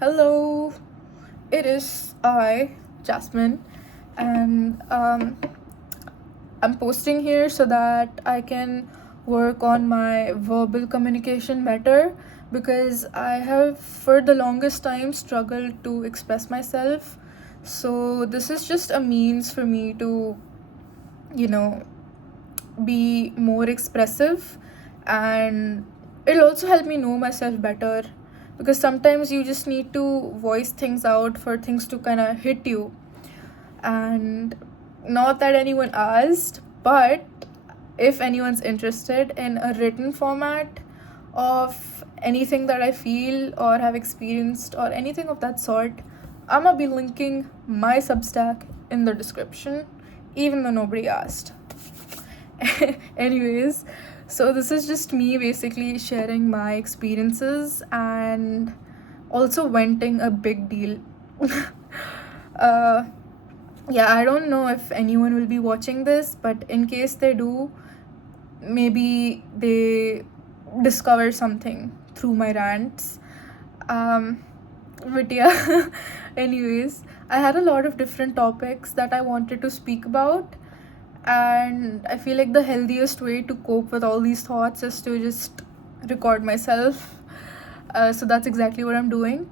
Hello, it is I, Jasmine, and I'm posting here so that I can work on my verbal communication better because I have for the longest time struggled to express myself. So, this is just a means for me to, you know, be more expressive, and it'll also help me know myself better because sometimes you just need to voice things out for things to kind of hit you. And not that anyone asked, but if anyone's interested in a written format of anything that I feel or have experienced or anything of that sort, I'm gonna be linking my Substack in the description, even though nobody asked. Anyways, so this is just me basically sharing my experiences and also venting a big deal. uh, yeah, I don't know if anyone will be watching this, but in case they do, maybe they discover something through my rants. Um, but yeah, anyways, I had a lot of different topics that I wanted to speak about, and I feel like the healthiest way to cope with all these thoughts is to just record myself. So that's exactly what I'm doing.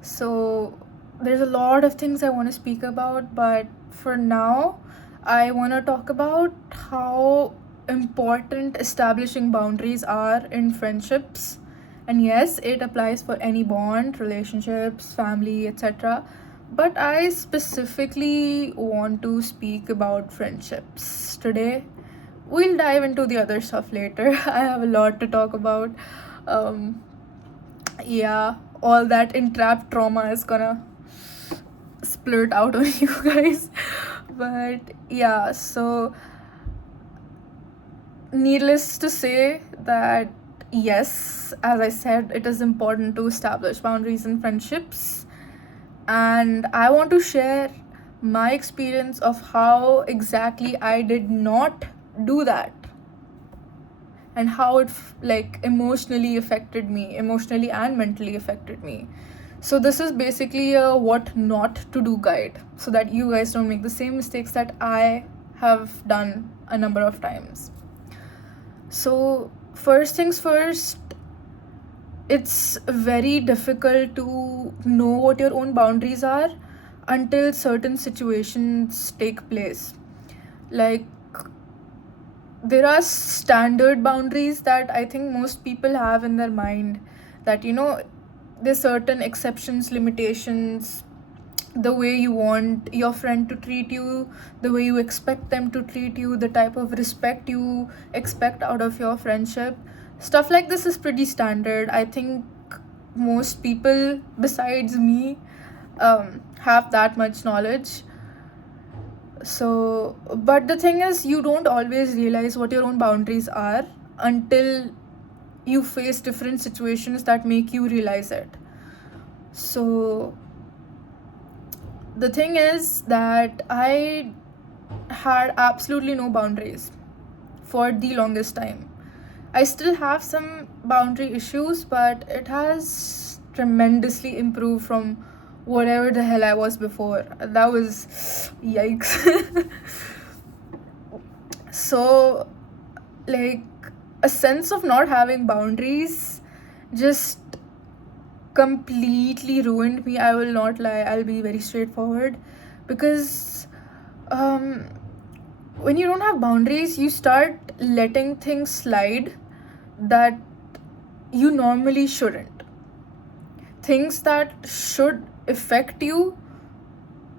So there's a lot of things I want to speak about, but for now, I want to talk about how important establishing boundaries are in friendships. And yes, it applies for any bond, relationships, family, etc. But I specifically want to speak about friendships today. We'll dive into the other stuff later. I have a lot to talk about. Um, yeah, all that entrapped trauma is gonna splurt out on you guys. But yeah, so needless to say that yes, as I said, it is important to establish boundaries in friendships, and I want to share my experience of how exactly I did not do that and how it like emotionally and mentally affected me. So this is basically a what not to do guide so that you guys don't make the same mistakes that I have done a number of times. So first things first, it's very difficult to know what your own boundaries are until certain situations take place. Like, there are standard boundaries that I think most people have in their mind, that there's certain exceptions, limitations, the way you want your friend to treat you, the way you expect them to treat you, the type of respect you expect out of your friendship. Stuff like this is pretty standard. I think most people besides me have that much knowledge. So, but the thing is, you don't always realize what your own boundaries are until you face different situations that make you realize it. So, the thing is that I had absolutely no boundaries for the longest time. I still have some boundary issues, but it has tremendously improved from whatever the hell I was before. That was yikes. So, like, a sense of not having boundaries just completely ruined me. I will not lie, I'll be very straightforward. Because um, when you don't have boundaries, you start letting things slide that you normally shouldn't. Things that should affect you,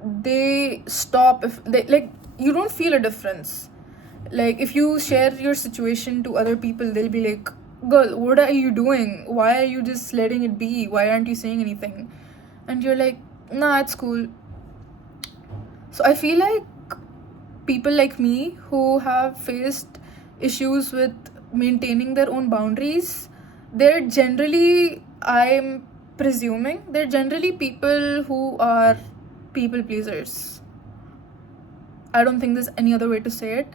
they stop. If they, like, you don't feel a difference. Like, if you share your situation to other people, they'll be like, girl, what are you doing? Why are you just letting it be? Why aren't you saying anything? And you're like, nah, it's cool. So I feel like people like me who have faced issues with maintaining their own boundaries, they're generally, I'm presuming, they're generally people who are people pleasers. I don't think there's any other way to say it.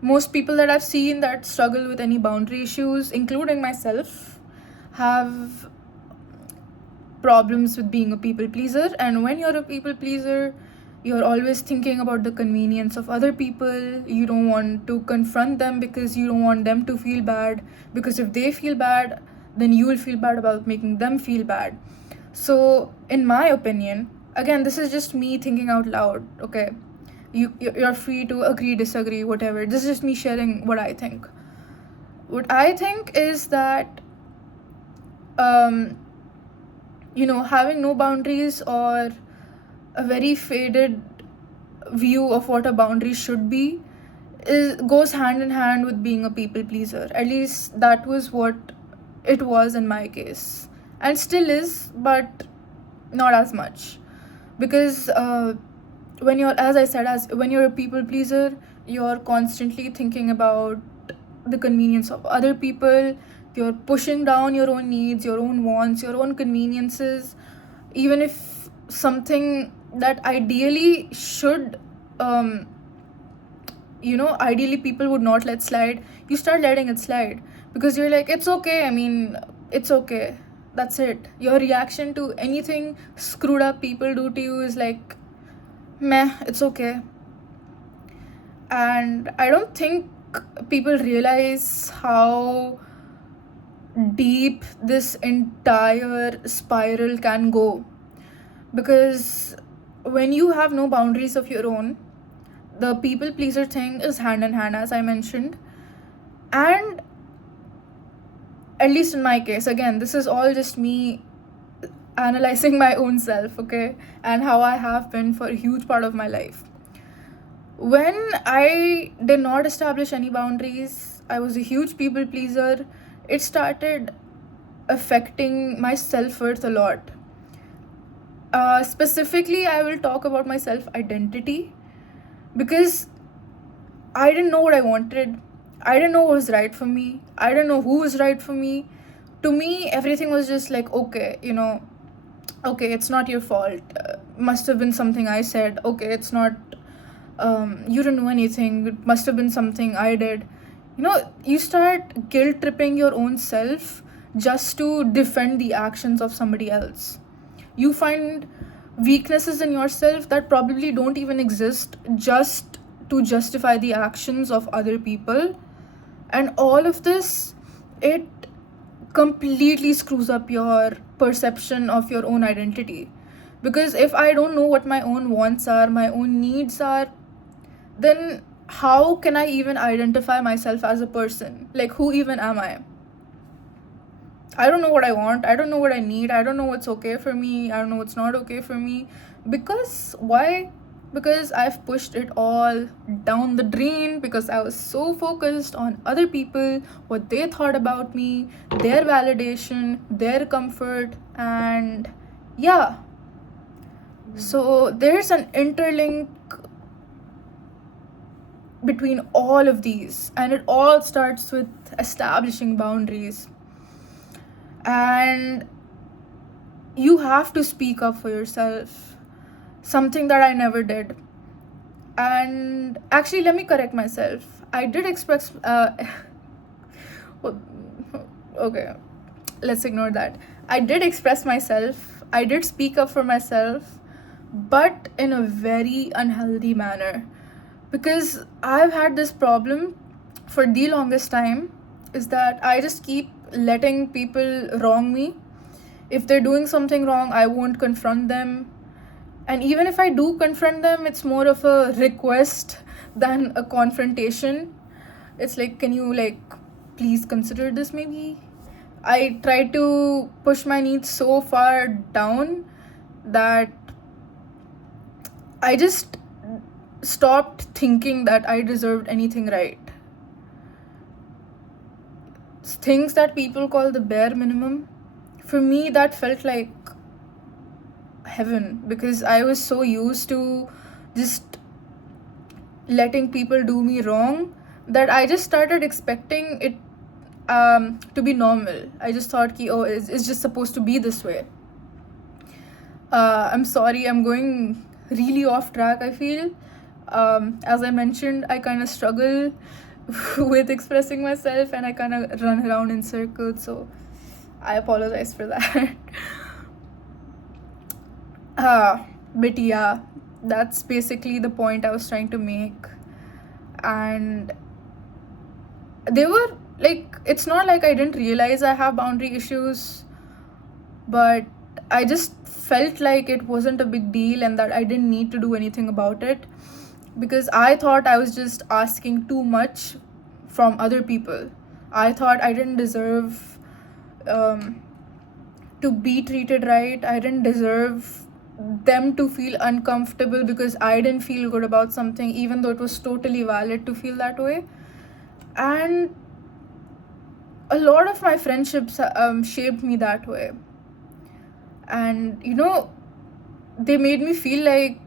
Most people that I've seen that struggle with any boundary issues, including myself, have problems with being a people pleaser. And when you're a people pleaser, you're always thinking about the convenience of other people. You don't want to confront them because you don't want them to feel bad, because if they feel bad, then you will feel bad about making them feel bad. So in my opinion, again, this is just me thinking out loud, okay? You're free to agree, disagree, whatever. This is just me sharing what I think. What I think is that having no boundaries, or a very faded view of what a boundary should be, goes hand in hand with being a people pleaser. At least that was what it was in my case, and still is, but not as much. Because when you're, as I said, as when you're a people pleaser, you're constantly thinking about the convenience of other people. You're pushing down your own needs, your own wants, your own conveniences. Even if something that ideally should, ideally people would not let slide, you start letting it slide because you're like, it's okay. I mean, it's okay. That's it. Your reaction to anything screwed up people do to you is like, meh, it's okay. And I don't think people realize how deep this entire spiral can go. Because when you have no boundaries of your own, the people pleaser thing is hand in hand, as I mentioned. And at least in my case, again, this is all just me analyzing my own self, okay, and how I have been for a huge part of my life. When I did not establish any boundaries, I was a huge people pleaser. It started affecting my self-worth a lot. Specifically, I will talk about my self-identity, because I didn't know what I wanted. I didn't know what was right for me. I didn't know who was right for me. To me, everything was just like, okay, okay, it's not your fault. Must have been something I said. Okay, it's not, you didn't know anything. It must have been something I did. You start guilt tripping your own self just to defend the actions of somebody else. You find weaknesses in yourself that probably don't even exist just to justify the actions of other people. And all of this, it completely screws up your perception of your own identity. Because if I don't know what my own wants are, my own needs are, then how can I even identify myself as a person? Like, who even am I? I don't know what I want. I don't know what I need. I don't know what's okay for me. I don't know what's not okay for me. Because why? Because I've pushed it all down the drain, because I was so focused on other people, what they thought about me, their validation, their comfort, and yeah. So there's an interlink between all of these, and it all starts with establishing boundaries. And you have to speak up for yourself, something that I never did. And actually, let me correct myself. I did express okay, let's ignore that. I did express myself, I did speak up for myself, but in a very unhealthy manner. Because I've had this problem for the longest time, is that I just keep letting people wrong me. If they're doing something wrong, I won't confront them. And even if I do confront them, it's more of a request than a confrontation. It's like, can you, like, please consider this maybe? I try to push my needs so far down that I just stopped thinking that I deserved anything right. Things that people call the bare minimum, for me, that felt like heaven, because I was so used to just letting people do me wrong that I just started expecting it to be normal. I just thought, it's just supposed to be this way. I'm sorry, I'm going really off track, I feel. As I mentioned, I kind of struggle with expressing myself, and I kind of run around in circles, so I apologize for that. But yeah, that's basically the point I was trying to make. And they were like, it's not like I didn't realize I have boundary issues, but I just felt like it wasn't a big deal and that I didn't need to do anything about it, because I thought I was just asking too much from other people. I thought I didn't deserve um, to be treated right. I didn't deserve them to feel uncomfortable because I didn't feel good about something, even though it was totally valid to feel that way. And a lot of my friendships shaped me that way. And they made me feel like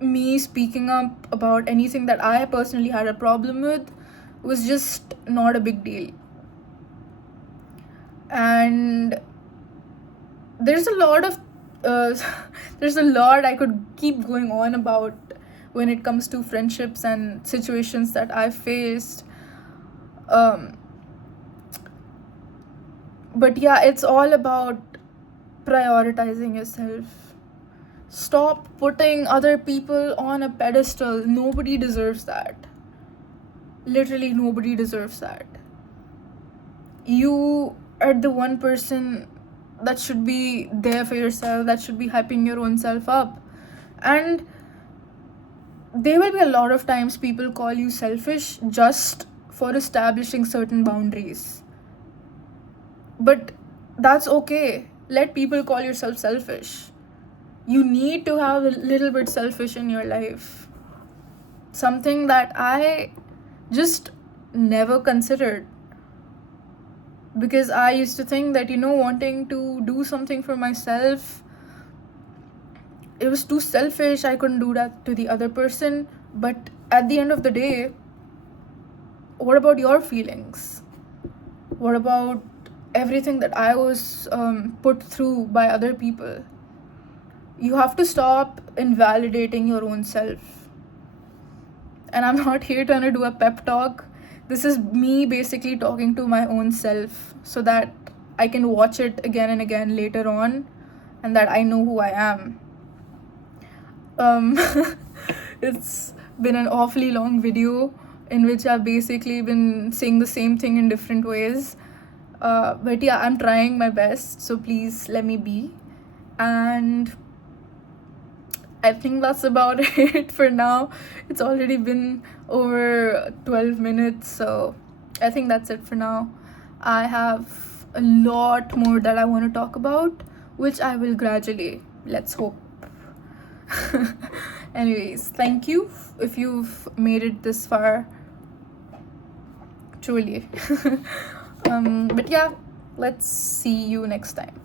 me speaking up about anything that I personally had a problem with was just not a big deal. And there's a lot of uh, there's a lot I could keep going on about when it comes to friendships and situations that I've faced. um, but yeah, it's all about prioritizing yourself. Stop putting other people on a pedestal. Nobody deserves that. Literally, nobody deserves that. You are the one person that should be there for yourself, that should be hyping your own self up. And there will be a lot of times people call you selfish just for establishing certain boundaries. But that's okay. Let people call yourself selfish. You need to have a little bit selfish in your life. Something that I just never considered, because I used to think that wanting to do something for myself, it was too selfish. I couldn't do that to the other person. But at the end of the day, what about your feelings? What about everything that I was put through by other people? You have to stop invalidating your own self. And I'm not here trying to do a pep talk. This is me basically talking to my own self so that I can watch it again and again later on and that I know who I am. Um, it's been an awfully long video in which I've basically been saying the same thing in different ways. But yeah, I'm trying my best, so please let me be. And I think that's about it for now. It's already been over 12 minutes, so I think that's it for now. I have a lot more that I want to talk about, which I will gradually. Let's hope. Anyways, thank you if you've made it this far. Truly. But yeah, let's see you next time.